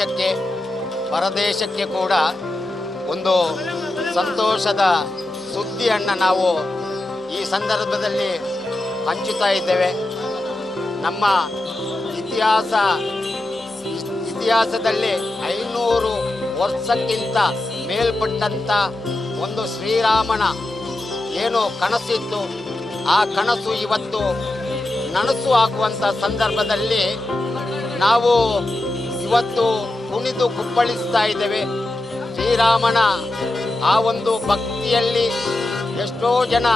ದೇಶಕ್ಕೆ ಪರದೇಶಕ್ಕೆ ಕೂಡ ಒಂದು ಸಂತೋಷದ ಸುದ್ದಿಯನ್ನು ನಾವು ಈ ಸಂದರ್ಭದಲ್ಲಿ ಹಂಚುತ್ತಾ ಇದ್ದೇವೆ. ನಮ್ಮ ಇತಿಹಾಸದಲ್ಲಿ 500 ವರ್ಷಕ್ಕಿಂತ ಮೇಲ್ಪಟ್ಟಂಥ ಒಂದು ಶ್ರೀರಾಮನ ಏನು ಕನಸಿತ್ತು, ಆ ಕನಸು ಇವತ್ತು ನನಸು ಆಗುವಂಥ ಸಂದರ್ಭದಲ್ಲಿ ನಾವು ಇವತ್ತು ಕುಣಿದು ಕುಪ್ಪಳಿಸ್ತಾ ಇದ್ದೇವೆ. ಶ್ರೀರಾಮನ ಆ ಒಂದು ಭಕ್ತಿಯಲ್ಲಿ ಎಷ್ಟೋ ಜನ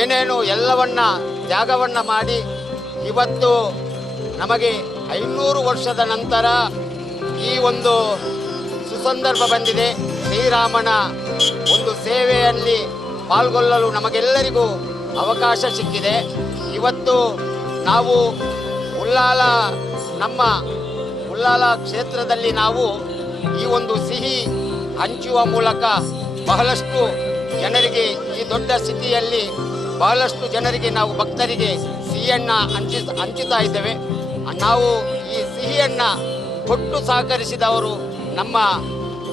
ಏನೇನು ಎಲ್ಲವನ್ನ ತ್ಯಾಗವನ್ನು ಮಾಡಿ ಇವತ್ತು ನಮಗೆ 500 ವರ್ಷದ ನಂತರ ಈ ಒಂದು ಸುಸಂದರ್ಭ ಬಂದಿದೆ. ಶ್ರೀರಾಮನ ಒಂದು ಸೇವೆಯಲ್ಲಿ ಪಾಲ್ಗೊಳ್ಳಲು ನಮಗೆಲ್ಲರಿಗೂ ಅವಕಾಶ ಸಿಕ್ಕಿದೆ. ಇವತ್ತು ನಾವು ನಮ್ಮ ಉಳ್ಳಾಲ ಕ್ಷೇತ್ರದಲ್ಲಿ ನಾವು ಈ ಒಂದು ಸಿಹಿ ಹಂಚುವ ಮೂಲಕ ಬಹಳಷ್ಟು ಜನರಿಗೆ, ಈ ದೊಡ್ಡ ಸಿಟಿಯಲ್ಲಿ ಬಹಳಷ್ಟು ಜನರಿಗೆ ನಾವು ಭಕ್ತರಿಗೆ ಸಿಹಿಯನ್ನು ಹಂಚುತ್ತಾ ಇದ್ದೇವೆ. ನಾವು ಈ ಸಿಹಿಯನ್ನು ಕೊಟ್ಟು ಸಹಕರಿಸಿದವರು ನಮ್ಮ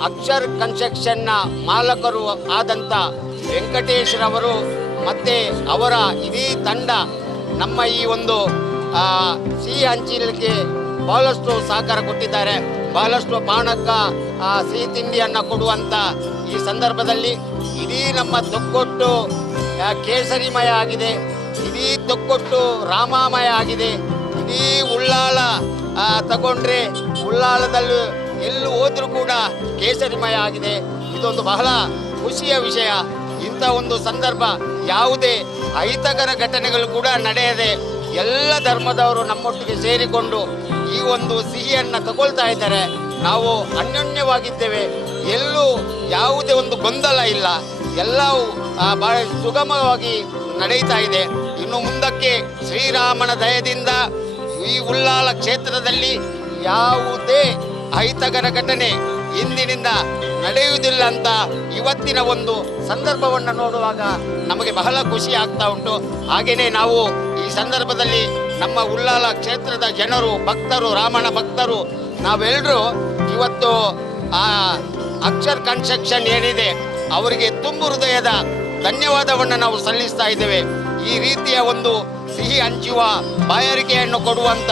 ಅಕ್ಷರ್ ಕನ್ಸ್ಟ್ರಕ್ಷನ್ನ ಮಾಲಕರು ಆದಂಥ ವೆಂಕಟೇಶ್ರವರು ಮತ್ತು ಅವರ ಇಡೀ ತಂಡ ನಮ್ಮ ಈ ಒಂದು ಸಿಹಿ ಹಂಚಲಿಕ್ಕೆ ಬಹಳಷ್ಟು ಸಹಕಾರ ಕೊಟ್ಟಿದ್ದಾರೆ. ಬಹಳಷ್ಟು ಪಾನಕ ಸಿಹಿ ತಿಂಡಿಯನ್ನು ಕೊಡುವಂಥ ಈ ಸಂದರ್ಭದಲ್ಲಿ ಇಡೀ ನಮ್ಮ ತೊಕ್ಕೊಟ್ಟು ಕೇಸರಿಮಯ ಆಗಿದೆ, ಇಡೀ ತೊಕ್ಕೊಟ್ಟು ರಾಮಮಯ ಆಗಿದೆ. ಇಡೀ ಉಳ್ಳಾಲ ತಗೊಂಡ್ರೆ ಉಳ್ಳಾಲದಲ್ಲಿ ಎಲ್ಲೂ ಹೋದ್ರೂ ಕೂಡ ಕೇಸರಿಮಯ ಆಗಿದೆ. ಇದೊಂದು ಬಹಳ ಖುಷಿಯ ವಿಷಯ. ಇಂಥ ಒಂದು ಸಂದರ್ಭ ಯಾವುದೇ ಅಹಿತಕರ ಘಟನೆಗಳು ಕೂಡ ನಡೆಯದೆ ಎಲ್ಲ ಧರ್ಮದವರು ನಮ್ಮೊಟ್ಟಿಗೆ ಸೇರಿಕೊಂಡು ಈ ಒಂದು ಸಿಹಿಯನ್ನು ತಗೊಳ್ತಾ ಇದ್ದಾರೆ. ನಾವು ಅನ್ಯೋನ್ಯವಾಗಿದ್ದೇವೆ. ಎಲ್ಲೂ ಯಾವುದೇ ಒಂದು ಗೊಂದಲ ಇಲ್ಲ. ಎಲ್ಲವೂ ಬಹಳ ಸುಗಮವಾಗಿ ನಡೆಯುತ್ತಾ ಇದೆ. ಇನ್ನು ಮುಂದಕ್ಕೆ ಶ್ರೀರಾಮನ ದಯದಿಂದ ಈ ಉಳ್ಳಾಲ ಕ್ಷೇತ್ರದಲ್ಲಿ ಯಾವುದೇ ಅಹಿತಕರ ಘಟನೆ ಇಂದಿನಿಂದ ನಡೆಯುವುದಿಲ್ಲ ಅಂತ ಇವತ್ತಿನ ಒಂದು ಸಂದರ್ಭವನ್ನು ನೋಡುವಾಗ ನಮಗೆ ಬಹಳ ಖುಷಿ ಆಗ್ತಾ ಉಂಟು. ಹಾಗೆಯೇ ನಾವು ಈ ಸಂದರ್ಭದಲ್ಲಿ ನಮ್ಮ ಉಳ್ಳಾಲ ಕ್ಷೇತ್ರದ ಜನರು, ಭಕ್ತರು, ರಾಮನ ಭಕ್ತರು ನಾವೆಲ್ಲರೂ ಇವತ್ತು ಅಕ್ಷರ್ ಕನ್ಸ್ಟ್ರಕ್ಷನ್ ಏನಿದೆ ಅವರಿಗೆ ತುಂಬು ಹೃದಯದ ಧನ್ಯವಾದವನ್ನು ನಾವು ಸಲ್ಲಿಸ್ತಾ ಇದ್ದೇವೆ. ಈ ರೀತಿಯ ಒಂದು ಸಿಹಿ ಹಂಚುವ ಬಾಯಾರಿಕೆಯನ್ನು ಕೊಡುವಂಥ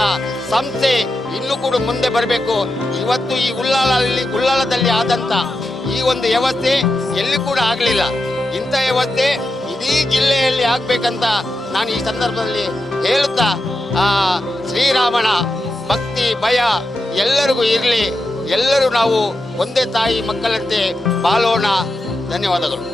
ಸಂಸ್ಥೆ ಇನ್ನೂ ಕೂಡ ಮುಂದೆ ಬರಬೇಕು. ಇವತ್ತು ಈ ಉಳ್ಳಾಲದಲ್ಲಿ ಆದಂಥ ಈ ಒಂದು ವ್ಯವಸ್ಥೆ ಎಲ್ಲಿ ಕೂಡ ಆಗಲಿಲ್ಲ. ಇಂಥ ವ್ಯವಸ್ಥೆ ಇಡೀ ಜಿಲ್ಲೆಯಲ್ಲಿ ಆಗಬೇಕಂತ ನಾನು ಈ ಸಂದರ್ಭದಲ್ಲಿ ಹೇಳುತ್ತಾ, ಶ್ರೀರಾಮನ ಭಕ್ತಿ ಭಯ ಎಲ್ಲರಿಗೂ ಇರಲಿ. ಎಲ್ಲರೂ ನಾವು ಒಂದೇ ತಾಯಿ ಮಕ್ಕಳಂತೆ ಬಾಳೋಣ. ಧನ್ಯವಾದಗಳು.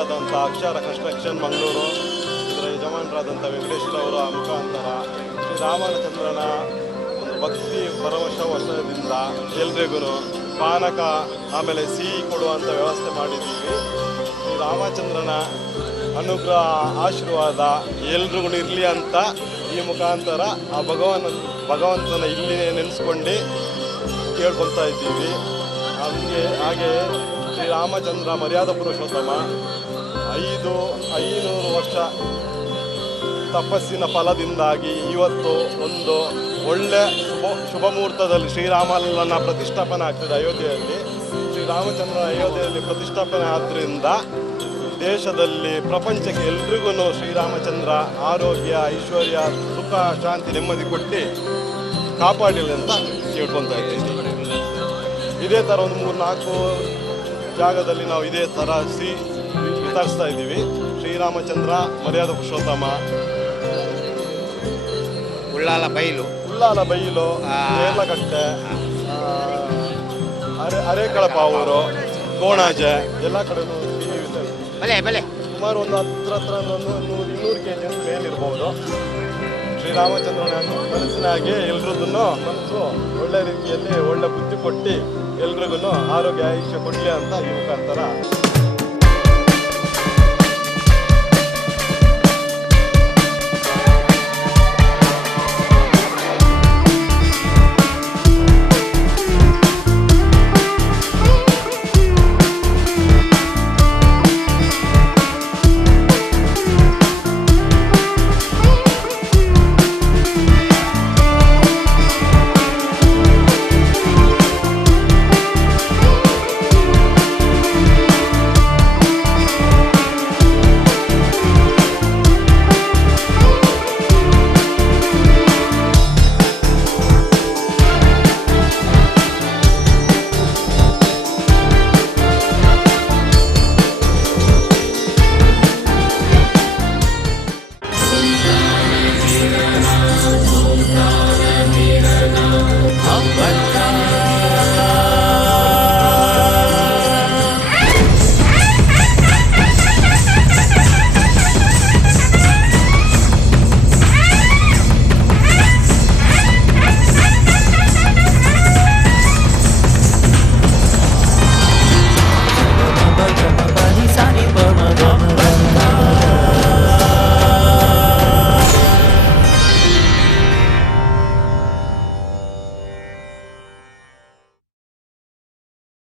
ಆದಂಥ ಅಕ್ಷರ ಕನ್ಸ್ಟ್ರಕ್ಷನ್ ಮಂಗಳೂರು ಇದರ ಯಜಮಾನರಾದಂಥ ವೆಂಕಟೇಶ್ವರವರ ಮುಖಾಂತರ ಶ್ರೀರಾಮಚಂದ್ರನ ಒಂದು ಭಕ್ತಿ ಪರವಶ ವರ್ಷದಿಂದ ಎಲ್ರಿಗೂ ಪಾನಕ ಆಮೇಲೆ ಸಿಹಿ ಕೊಡುವಂಥ ವ್ಯವಸ್ಥೆ ಮಾಡಿದ್ದೀವಿ. ಶ್ರೀ ರಾಮಚಂದ್ರನ ಅನುಗ್ರಹ ಆಶೀರ್ವಾದ ಎಲ್ರಿಗೂ ಇರಲಿ ಅಂತ ಈ ಮುಖಾಂತರ ಆ ಭಗವಂತನ ಇಲ್ಲಿ ನೆನೆಸ್ಕೊಂಡು ಕೇಳ್ಕೊಳ್ತಾ ಇದ್ದೀವಿ. ಹಾಗೆ ಶ್ರೀರಾಮಚಂದ್ರ ಮರ್ಯಾದಾ ಪುರುಷೋತ್ತಮ 500 ವರ್ಷ ತಪಸ್ಸಿನ ಫಲದಿಂದಾಗಿ ಇವತ್ತು ಒಂದು ಒಳ್ಳೆ ಶುಭ ಮುಹೂರ್ತದಲ್ಲಿ ಶ್ರೀರಾಮನ ಪ್ರತಿಷ್ಠಾಪನೆ ಆಗ್ತದೆ ಅಯೋಧ್ಯೆಯಲ್ಲಿ. ಶ್ರೀರಾಮಚಂದ್ರ ಅಯೋಧ್ಯೆಯಲ್ಲಿ ಪ್ರತಿಷ್ಠಾಪನೆ ಆದ್ದರಿಂದ ದೇಶದಲ್ಲಿ ಪ್ರಪಂಚಕ್ಕೆ ಎಲ್ರಿಗೂ ಶ್ರೀರಾಮಚಂದ್ರ ಆರೋಗ್ಯ ಐಶ್ವರ್ಯ ಸುಖ ಶಾಂತಿ ನೆಮ್ಮದಿ ಕೊಟ್ಟು ಕಾಪಾಡಲಿ ಅಂತ ಕೇಳ್ಕೊತಾ ಇದ್ದೀವಿ. ಇದೇ ಥರ ಒಂದು 3-4 ಜಾಗದಲ್ಲಿ ನಾವು ಇದೇ ಥರ ವಿತರಿಸ್ತಾ ಇದ್ದೀವಿ. ಶ್ರೀರಾಮಚಂದ್ರ ಮರ್ಯಾದಾ ಪುರುಷೋತ್ತಮ, ಉಳ್ಳಾಲ ಬೈಲು, ನೇರ್ಲಕಟ್ಟೆ, ಅರೇಕಳಪಾವೂರು, ಕೋಣಾಜೆ ಎಲ್ಲ ಕಡೆನೂ ಬಲೆ ಸುಮಾರು ಒಂದು ಹತ್ರ 100 kg ಮೇಲಿರ್ಬೋದು. ಶ್ರೀರಾಮಚಂದ್ರನ ಮನಸ್ಸಿನಾಗೆ ಎಲ್ರದನ್ನು ಮನಸ್ಸು ಒಳ್ಳೆ ರೀತಿಯಲ್ಲಿ ಒಳ್ಳೆ ಬುದ್ಧಿ ಕೊಟ್ಟು ಎಲ್ರಿಗೂ ಆರೋಗ್ಯ ಆಯುಷ್ಯ ಕೊಡಲಿ ಅಂತ ಈ ಮುಖಾಂತರ